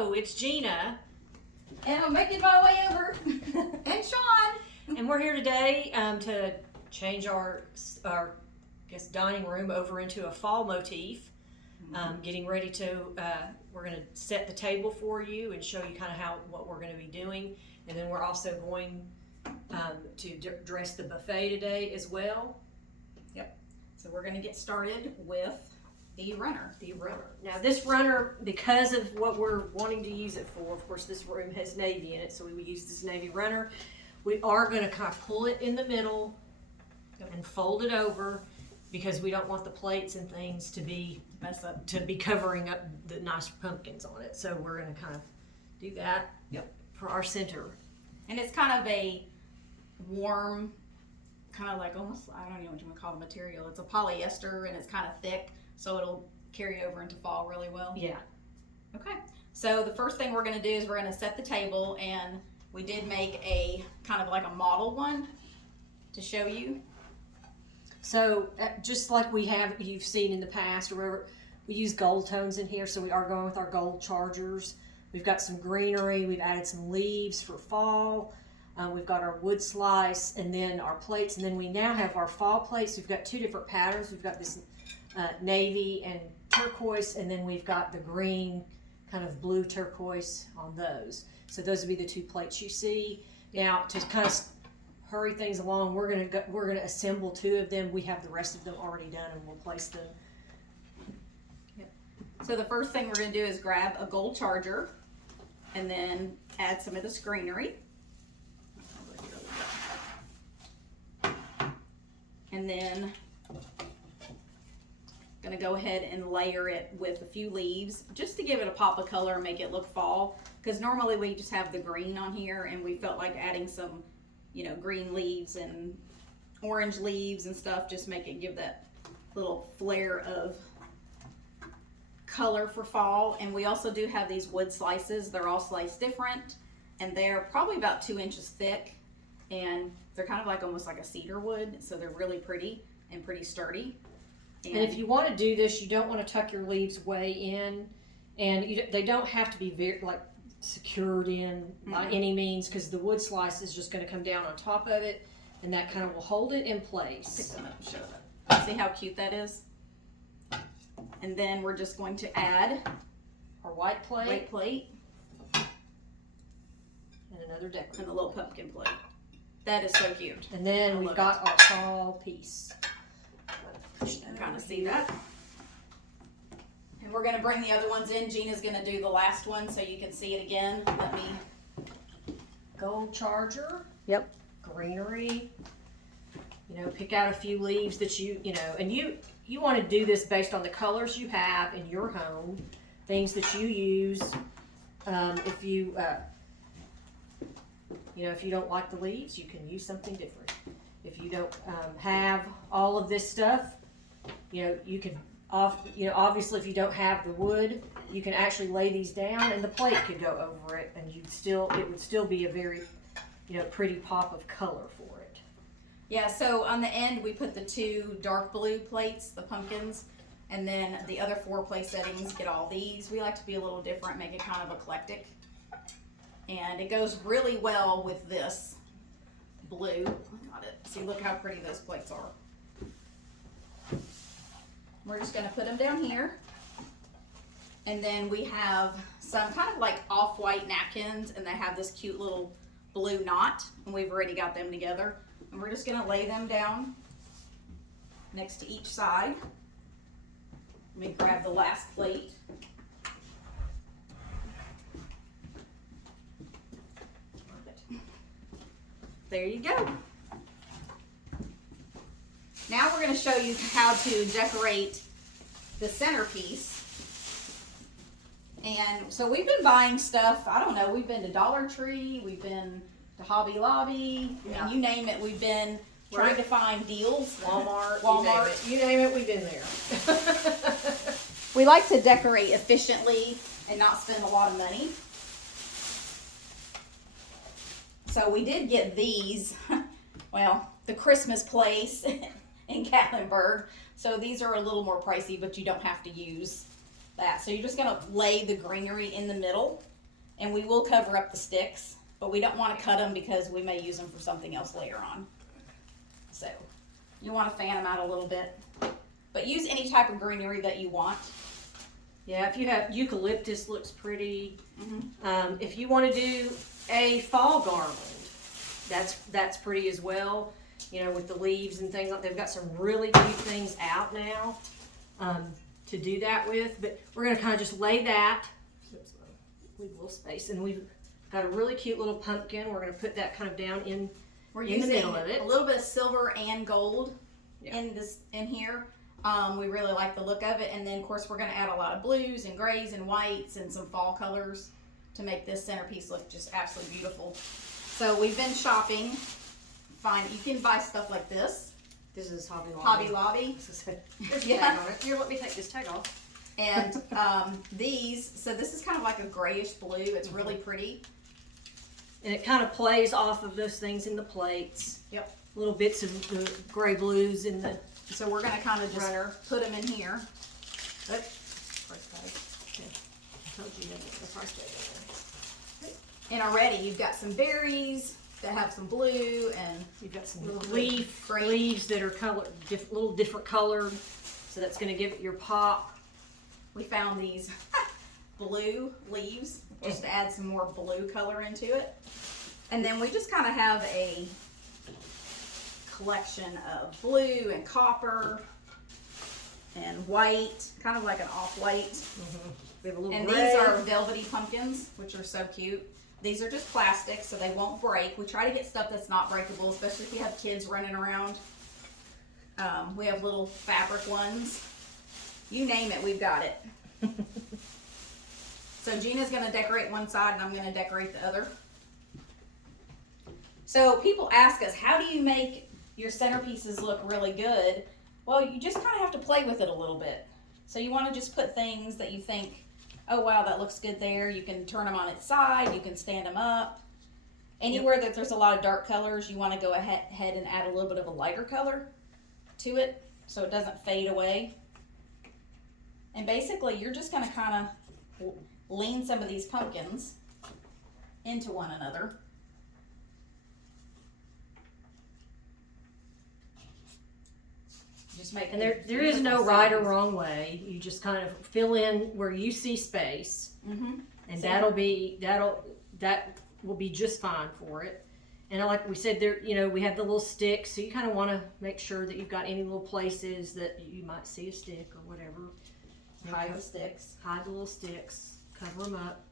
Hello, it's Gina. And I'm making my way over. And Sean. And we're here today to change our dining room over into a fall motif. Getting ready to, we're going to set the table for you and show you kind of what we're going to be doing. And then we're also going to dress the buffet today as well. Yep. So we're going to get started with the runner. Now this runner, because of what we're wanting to use it for, of course this room has navy in it, so we would use this navy runner. We are going to kind of pull it in the middle and fold it over because we don't want the plates and things to be covering up the nice pumpkins on it. So we're going to kind of do that for our center. And it's kind of a warm, kind of like almost, I don't know what you want to call the material. It's a polyester and it's kind of thick, so it'll carry over into fall really well. Yeah. Okay. So the first thing we're going to do is we're going to set the table, and we did make a kind of like a model one to show you. So just like you've seen in the past, or wherever, we use gold tones in here, so we are going with our gold chargers. We've got some greenery, we've added some leaves for fall. We've got our wood slice and then our plates, and then we now have our fall plates. We've got two different patterns. We've got this navy and turquoise, and then we've got the green kind of blue turquoise on those. So those would be the two plates you see. Now to kind of hurry things along, we're gonna assemble two of them. We have the rest of them already done, and we'll place them. Yep. So the first thing we're gonna do is grab a gold charger and then add some of this greenery. And then gonna go ahead and layer it with a few leaves just to give it a pop of color and make it look fall, because normally we just have the green on here, and we felt like adding some, you know, green leaves and orange leaves and stuff, just make it give that little flare of color for fall. And we also do have these wood slices. They're all sliced different, and they're probably about 2 inches thick, and they're kind of like almost like a cedar wood, so they're really pretty and pretty sturdy. And if you want to do this, you don't want to tuck your leaves way in, and they don't have to be very secured in by any means, because the wood slice is just going to come down on top of it, and that kind of will hold it in place. Pick them up and show them. See how cute that is? And then we're just going to add our white plate, and another decorative, and a little pumpkin plate. That is so cute. And then we've got our fall piece. You can kind of see that. And we're going to bring the other ones in. Gina's going to do the last one so you can see it again. Let me. Gold charger. Yep. Greenery. You know, pick out a few leaves that you know, and you want to do this based on the colors you have in your home, things that you use. If you, you know, if you don't like the leaves, you can use something different. If you don't have all of this stuff, you know, you can obviously if you don't have the wood, you can actually lay these down and the plate could go over it, and it would still be a very, you know, pretty pop of color for it. Yeah, so on the end we put the two dark blue plates, the pumpkins, and then the other 4 place settings get all these. We like to be a little different, make it kind of eclectic. And it goes really well with this blue. Got it. See, look how pretty those plates are. We're just going to put them down here. And then we have some kind of like off-white napkins, and they have this cute little blue knot, and we've already got them together. And we're just going to lay them down next to each side. Let me grab the last plate. There you go. Now we're going to show you how to decorate the centerpiece. And so we've been buying stuff, I don't know, we've been to Dollar Tree, we've been to Hobby Lobby, and you name it, we've been trying to find deals. Walmart. You name it, we've been there. We like to decorate efficiently and not spend a lot of money. So we did get these, well, the Christmas place in Gatlinburg. So these are a little more pricey, but you don't have to use that. So you're just gonna lay the greenery in the middle And we will cover up the sticks, but we don't want to cut them because we may use them for something else later on. So you want to fan them out a little bit, but use any type of greenery that you want. Yeah, if you have eucalyptus, looks pretty. If you want to do a fall garland, that's pretty as well. You know, with the leaves and things like, they've got some really cute things out now to do that with. But we're gonna kind of just lay that. Oops, leave a little space, and we've got a really cute little pumpkin. We're gonna put that kind of down in. We're in the using middle of it. a little bit of silver and gold Yeah. in here. We really like the look of it, and then of course we're gonna add a lot of blues and grays and whites and some fall colors to make this centerpiece look just absolutely beautiful. So we've been shopping. You can buy stuff like this. This is Hobby Lobby. Hobby Lobby. There's a Yeah. tag on it. Here, let me take this tag off. And so this is kind of like a grayish blue. It's really pretty. And it kind of plays off of those things in the plates. Yep. Little bits of the gray blues in the So we're gonna kind of just runner. put them in here. Price tag. Okay. I told you the price tag in there. And already you've got some berries that have some blue, and You've got some Little leaves that are colored, little different colored. So that's going to give it your pop. we found these blue leaves just to add some more blue color into it. And then we just kind of have a collection of blue and copper and white, kind of like an off-white. We have a little And gray. these are velvety pumpkins, which are so cute. These are just plastic, so they won't break. We try to get stuff that's not breakable, especially if you have kids running around. We have little fabric ones. You name it, we've got it. So Gina's gonna decorate one side and I'm gonna decorate the other. So people ask us, how do you make your centerpieces look really good? Well, you just kind of have to play with it a little bit. So you want to just put things that you think, oh wow, that looks good there. You can turn them on its side, you can stand them up. Anywhere that there's a lot of dark colors, you want to go ahead and add a little bit of a lighter color to it so it doesn't fade away. And basically you're just going to kind of lean some of these pumpkins into one another. Just make And there is no right or wrong way. You just kind of fill in where you see space, and that will be just fine for it. And like we said, there, you know, we have the little sticks, so you kind of want to make sure that you've got any little places that you might see a stick or whatever. Hide the sticks. Hide the little sticks. Cover them up.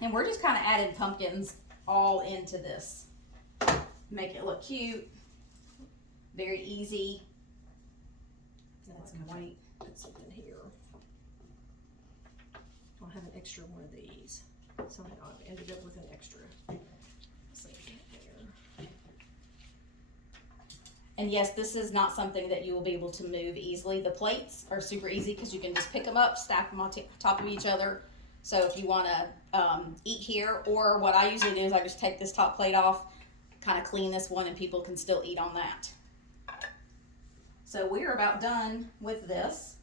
And we're just kind of adding pumpkins all into this. Make it look cute. Very easy. That's white. Put something here. I'll have an extra one of these. Somehow I've ended up with an extra. So there. And yes, this is not something that you will be able to move easily. The plates are super easy because you can just pick them up, stack them on top of each other. So if you want to eat here, or what I usually do is I just take this top plate off, kind of clean this one, and people can still eat on that. So we're about done with this.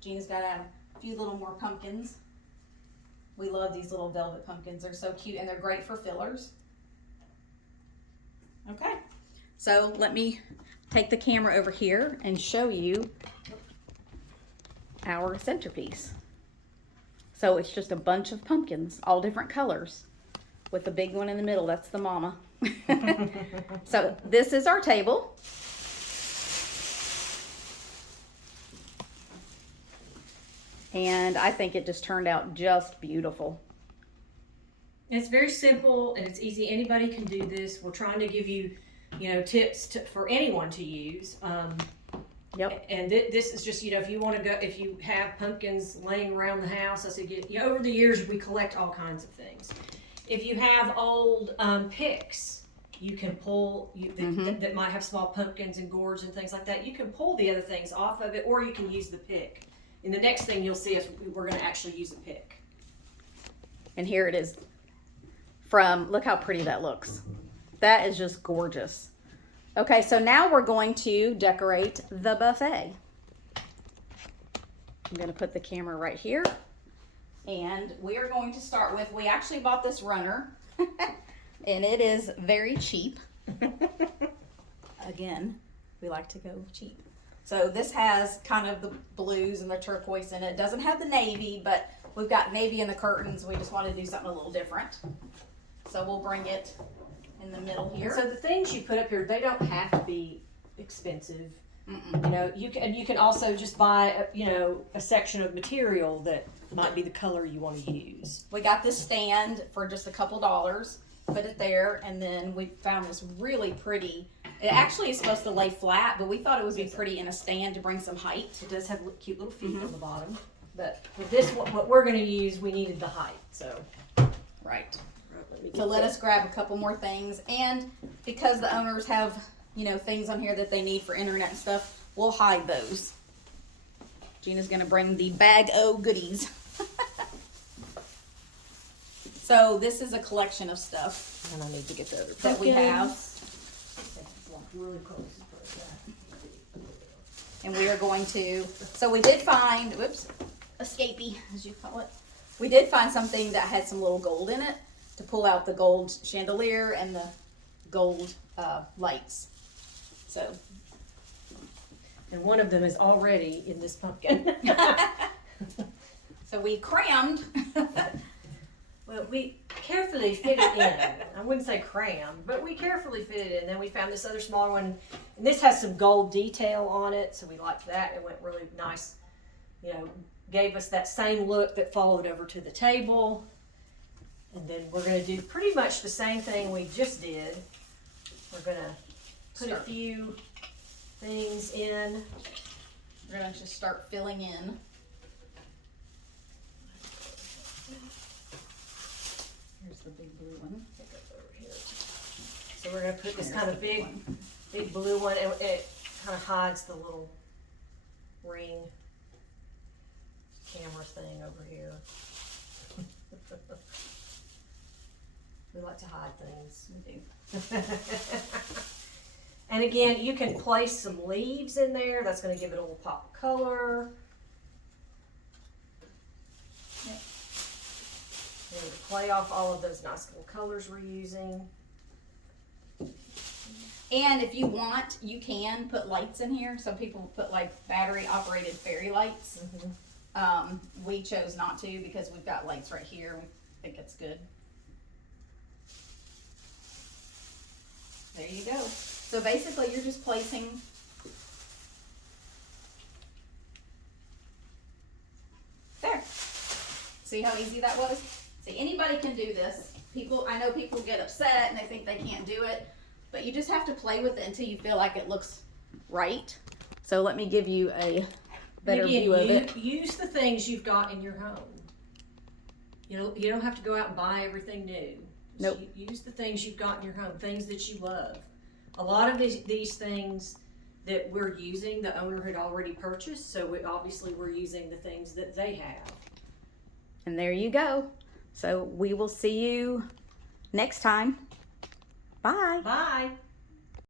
Gina's got to add a few little more pumpkins. We love these little velvet pumpkins. They're so cute, and they're great for fillers. Okay, so let me take the camera over here and show you our centerpiece. So it's just a bunch of pumpkins, all different colors, with the big one in the middle. That's the mama. So this is our table. And I think it just turned out just beautiful. It's very simple and it's easy. Anybody can do this. We're trying to give you, tips for anyone to use. Yep. And this is just, if you want to go, if you have pumpkins laying around the house, I said, over the years we collect all kinds of things. If you have old picks, you can pull that might have small pumpkins and gourds and things like that. You can pull the other things off of it, or you can use the pick. And the next thing you'll see is we're going to actually use a pick. And here it is. Look how pretty that looks. That is just gorgeous. Okay, so now we're going to decorate the buffet. I'm going to put the camera right here. And we are going to start with, we actually bought this runner and it is very cheap. Again, we like to go cheap. So this has kind of the blues and the turquoise in it. It doesn't have the navy, but we've got navy in the curtains. We just want to do something a little different. So we'll bring it in the middle here. So the things you put up here, they don't have to be expensive. Mm-mm. You know, you can also just buy, a section of material that might be the color you want to use. We got this stand for just a couple dollars, put it there, and then we found this really pretty. It actually is supposed to lay flat, but we thought it would be pretty in a stand to bring some height. It does have cute little feet on the bottom, but with this, what we're going to use, we needed the height. So, Right. let me So let us grab a couple more things, and because the owners have, things on here that they need for internet and stuff, we'll hide those. Gina's gonna bring the bag o' goodies. So this is a collection of stuff And I need to get the other that we have, really close. and we are going to, so we did find, whoops, escapee, as you call it. We did find something that had some little gold in it to pull out the gold chandelier and the gold lights. So, And one of them is already in this pumpkin. so we crammed. Well, we carefully fit it in. I wouldn't say crammed, but we carefully fit it in. Then we found this other smaller one, and this has some gold detail on it, so we liked that. It went really nice. Gave us that same look that followed over to the table. And then we're going to do pretty much the same thing we just did. We're going to put a few things in. We're gonna just start filling in. Here's the big blue one. So we're going to put this kind of big blue one, and it kind of hides the little ring camera thing over here. We like to hide things. We do. And again, you can place some leaves in there. That's going to give it a little pop of color. Yep. To play off all of those nice little colors we're using. And if you want, you can put lights in here. Some people put like battery operated fairy lights. Mm-hmm. We chose not to because we've got lights right here. We think it's good. There you go. So basically you're just placing there. See how easy that was? See, anybody can do this. I know people get upset and they think they can't do it, but you just have to play with it until you feel like it looks right. So let me give you a better view of it. Use the things you've got in your home. You don't have to go out and buy everything new. Nope. Use the things you've got in your home, things that you love. A lot of these things that we're using, the owner had already purchased, so we're using the things that they have. And there you go. So we will see you next time. Bye. Bye.